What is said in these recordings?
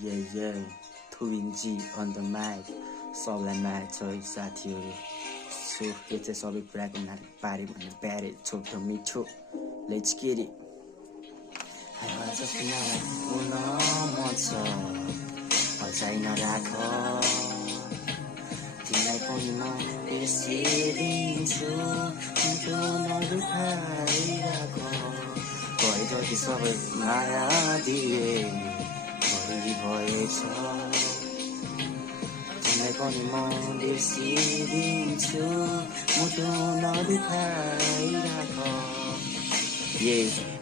Yeah, Twin on the mic. सबलाई माया छ साथीहरू सो यो चाहिँ सबै कुराको पारे भन्ने प्यारे छोटो मिठो लेट्स गेट इट आज तिमीलाई पुन मन छ अझै नराख तिमीलाई पनि म बिर्सिदिन्छु तिम्रो नदुखाइराख भए जति सबै माया दिए भरि भएछ तिमीलाई पनि म बिर्सिदिन्छु मुटु नदुखाइराख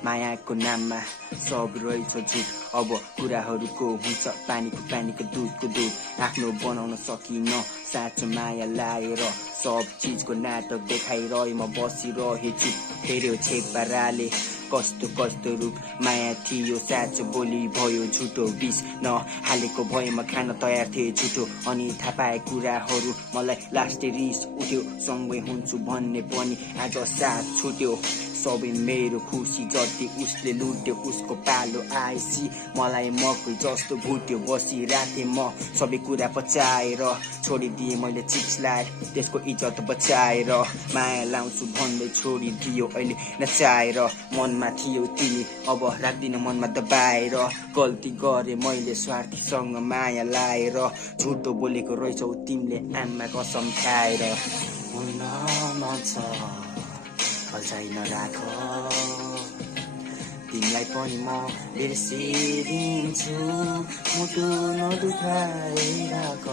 मायाको नाममा सब रहेछ झुट अब कुराहरूको हुन्छ पानीको दुधको दुध आफ्नो बनाउन सकिन साँचो माया लाएर सब चिजको नाटक देखाइरहे म बसिरहेछु हेऱ्यो छेपाराले कस्तो रूप माया थियो साँचो बोली भयो झुटो बिस नहालेको भएमा खान तयार थिए झुटो अनि थाहा पाए कुराहरू मलाई लास्टै रिस उठ्यो सँगै हुन्छु भन्ने पनि आज साथ छुट्यो सबै मेरो खुसी जति उसले लुट्यो उसको पालो आएसी मलाई मकै जस्तो भुट्यो बसिराथे म सबै कुरा पचाएर छोडिदिए मैले चिप्सलाई त्यसको इज्जत बचाएर माया लाउँछु भन्दै छोडिदियो अहिले नचाएर मनमा थियो तिमी अब राख्दिन मनमा दबाएर गल्ती गरे मैले स्वार्थीसँग माया लाएर झुटो बोलेको रहेछौ तिमीले आमा कसम खाएर हुन मन छ अझै नराख तिमीलाई पनि म बिर्सिदिन्छु मुटु नदुखाइराख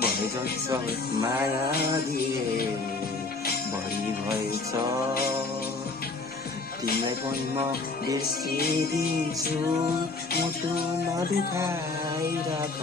भए जति सबै माया दिए भरि भएछ तिमीलाई पनि म बिर्सिदिन्छु मुटु नदुखाइराख